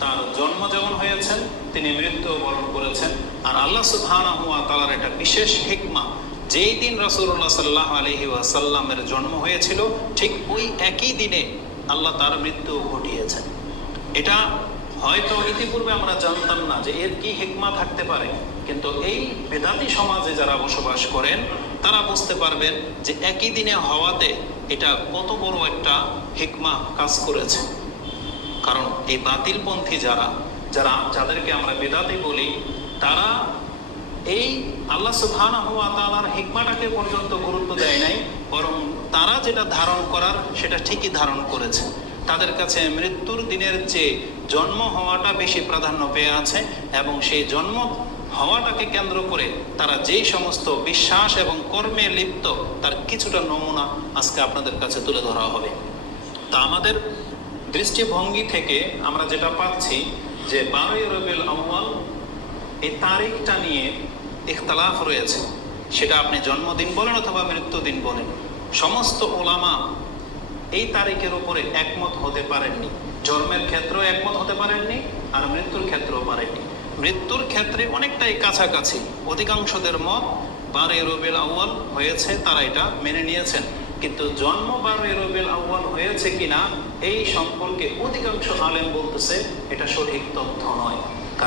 তার জন্ম যেমন হয়েছেন, তিনি মৃত্যু বরণ করেছেন। আর আল্লাহ সুবহানাহু ওয়া তাআলার একটা বিশেষ হিকমা, যেই দিন রাসূলুল্লাহ সাল্লাল্লাহু আলাইহি ওয়াসাল্লামের জন্ম হয়েছিল, ঠিক ওই একই দিনে আল্লাহ তার মৃত্যু ঘটিয়েছেন। এটা হয়তো ইতিপূর্বে আমরা জানতাম না যে এর কি হিকমা থাকতে পারে, কিন্তু এই বেদাতি সমাজে যারা বসবাস করেন, তারা বুঝতে পারবেন যে একই দিনে হওয়াতে এটা কত বড় একটা হিকমা কাজ করেছে। কারণ এই বাতিলপন্থী যারা যারা যাদেরকে আমরা বেদাতি বলি, তারা এই আল্লাহ তাআলার হিকমাটাকে পর্যন্ত গুরুত্ব দেয় নাই, বরং তারা যেটা ধারণ করার সেটা ঠিকই ধারণ করেছে। তাদের কাছে মৃত্যুর দিনের চেয়ে জন্ম হওয়াটা বেশি প্রাধান্য পেয়ে আছে এবং সেই জন্ম হওয়াটাকে কেন্দ্র করে তারা যেই সমস্ত বিশ্বাস এবং কর্মে লিপ্ত, তার কিছুটা নমুনা আজকে আপনাদের কাছে তুলে ধরা হবে। তা আমাদের দৃষ্টিভঙ্গি থেকে আমরা যেটা পাচ্ছি যে বারোই রবিউল আউ্বাল এই তারিখটা নিয়ে ইখতালাফ রয়েছে। সেটা আপনি জন্মদিন বলেন অথবা মৃত্যুদিন বলেন। সমস্ত ওলামা এই তারিখের উপরে একমত হতে পারেননি। জন্মের ক্ষেত্রেও একমত হতে পারেননি আর মৃত্যুর ক্ষেত্রেও পারেননি। মৃত্যুর ক্ষেত্রে অনেকটাই কাছাকাছি। অধিকাংশদের মত বারোই রবিউল আউ্বাল হয়েছে, তারা এটা মেনে নিয়েছেন। কিন্তু জন্ম বারোই রবিউল আউ্বাল হয়েছে কিনা, এই সম্পর্কে অধিকাংশ আলেম বলতেছে, এটা সঠিক তথ্য নয়।